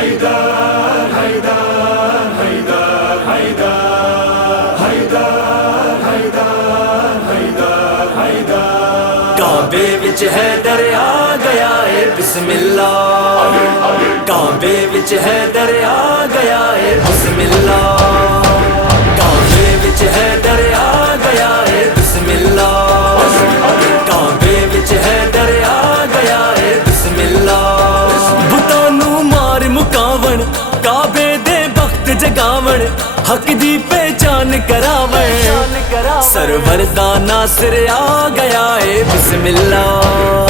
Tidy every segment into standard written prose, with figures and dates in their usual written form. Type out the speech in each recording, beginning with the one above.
حیدر حیدر حیدر حیدر حیدر حیدر حیدر حیدر کعبے وچ حیدر آ گیا ہے بسم اللہ کعبے وچ حیدر آ گیا ہے بسم اللہ کعبے وچ حیدر آ گیا ہے بسم اللہ کعبے وچ حیدر آ گیا ہے بسم اللہ بتانو مار مکاون کعبے دے وقت جگاون حق دی پہچان کراون سرور دا ناصر آ گیا ہے بسم اللہ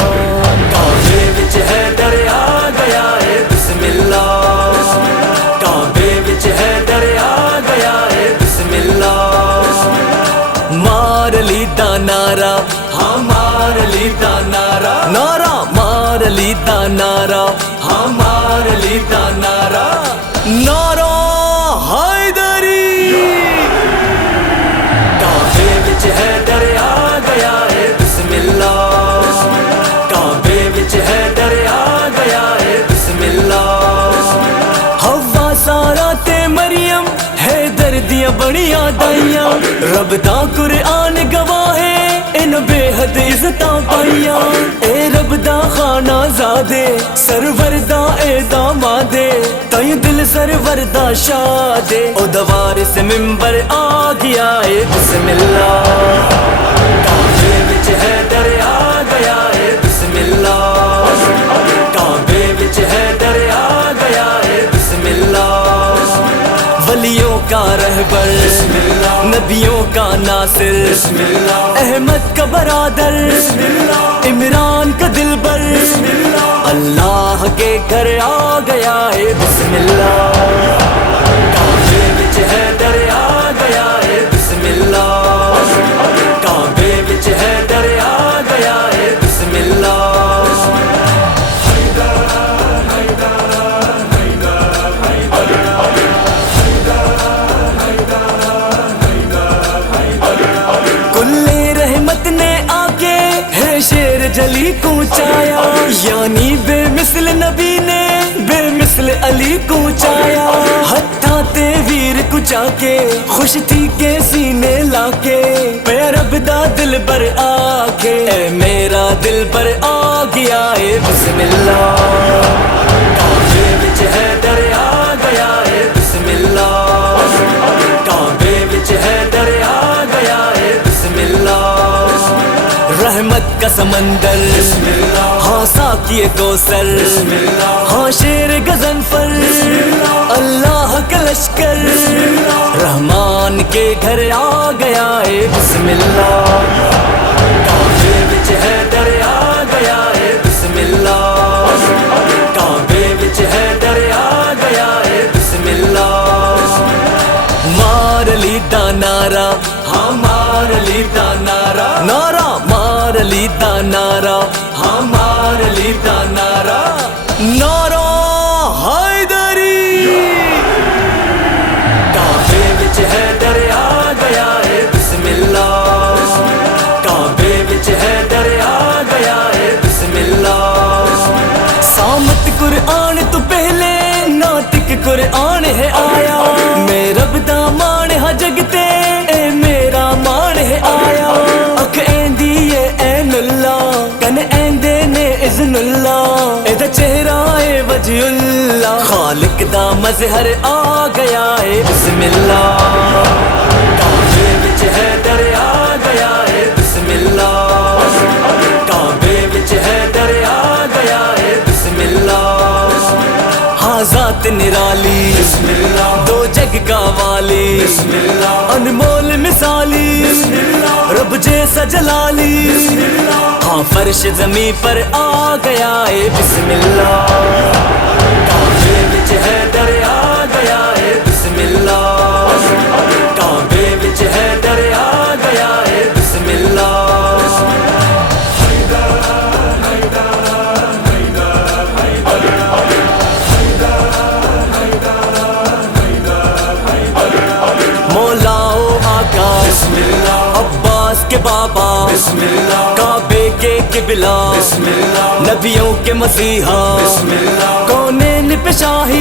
کعبے وچ حیدر آ گیا ہے بسم اللہ کعبے وچ حیدر آ گیا ہے بسم اللہ مار علی دا نعرہ ہاں مار علی دا نعرہ نعرہ مار علی دا نعرہ ہاں مار علی دا نعرہ نعرہ حیدری کعبے وچ حیدر آ گیا ہے بسم اللہ کعبے وچ حیدر آ گیا ہے بسم اللہ حوا سارا تے مریم حیدر دیاں بڑیاں دائیاں رب دا قرآن گواہ ہے ان بے حد عزتاں پائیاں اے رب دا خانہ زادے سرور دا اے دامادے تائیں دل سرور دا شادے او دوار سے ممبر آ گیا ہے بسم اللہ کعبے وچ حیدر آ گیا ہے بسم اللہ کعبے وچ حیدر آ گیا ہے بسم اللہ ولیوں کا رہبر بسم اللہ نبیوں کا ناصر بسم اللہ احمد کا برادر بسم اللہ عمران کا دلبر بسم اللہ اللہ کے گھر آ گیا ہے بسم اللہ کعبے وچ حیدر آ گیا ہے بسم اللہ کعبے وچ حیدر آ گیا ہے بسم اللہ شیر جلی کو چایا یعنی بے مثل نبی نے بے مثل علی کو چایا ہتھا تے ویر کو چا کے خوش تھی کے سینے لا کے پہ رب دا دل بر آ کے اے میرا دل بر آ گیا ہے بسم اللہ کعبے وچ حیدر آ گیا ہے بسم اللہ کعبے وچ حیدر آ گیا ہے بسم اللہ رحمت کا سمندر بسم اللہ ہاں ساقی کوثر بسم اللہ ہاں شیر غضنفر بسم اللہ اللہ کا لشکر بسم اللہ رحمان کے گھر آ گیا ہے بسم اللہ کعبے وچ حیدر آ گیا ہے بسم اللہ کعبے وچ حیدر آ گیا ہے بسم اللہ مار علی دا نعرہ ہاں مار علی دا نعرہ نعرہ مار علی دا نعرہ ہاں مار علی دا نعرہ نعرہ حیدری کعبے وچ حیدر آ گیا ہے بسم اللہ کعبے وچ حیدر آ گیا ہے بسم اللہ سامت قرآن تو پہلے ناطق قرآن ہے آیا میں رب دا مان ہا جگتے اے میرا مان ہے آیا اکھ ایندی اے این اللہ کن ایندے نے اذن اللہ اے دا چہرہ اے وجہ اللہ خالق دا مظہر آ گیا ہے بسم اللہ کعبے وچ حیدر آ گیا ہے بسم اللہ کعبے وچ حیدر آ گیا ہے بسم اللہ ہاں ذات نرالی بسم اللہ دو جگ کا والی بسم اللہ انمول مثالی بسم اللہ رب جیسا جلالی بسم اللہ ہاں فرش زمین پر آ گیا ہے بسم اللہ کعبے وچ حیدر آ گیا ہے بسم اللہ کعبے وچ حیدر آ گیا ہے بسم اللہ مولاؤ آقا بسم اللہ عباس کے بابا بسم اللہ کعبے کے قبلہ بسم اللہ نبیوں کے مسیحا بسم اللہ کونین پہ شاہی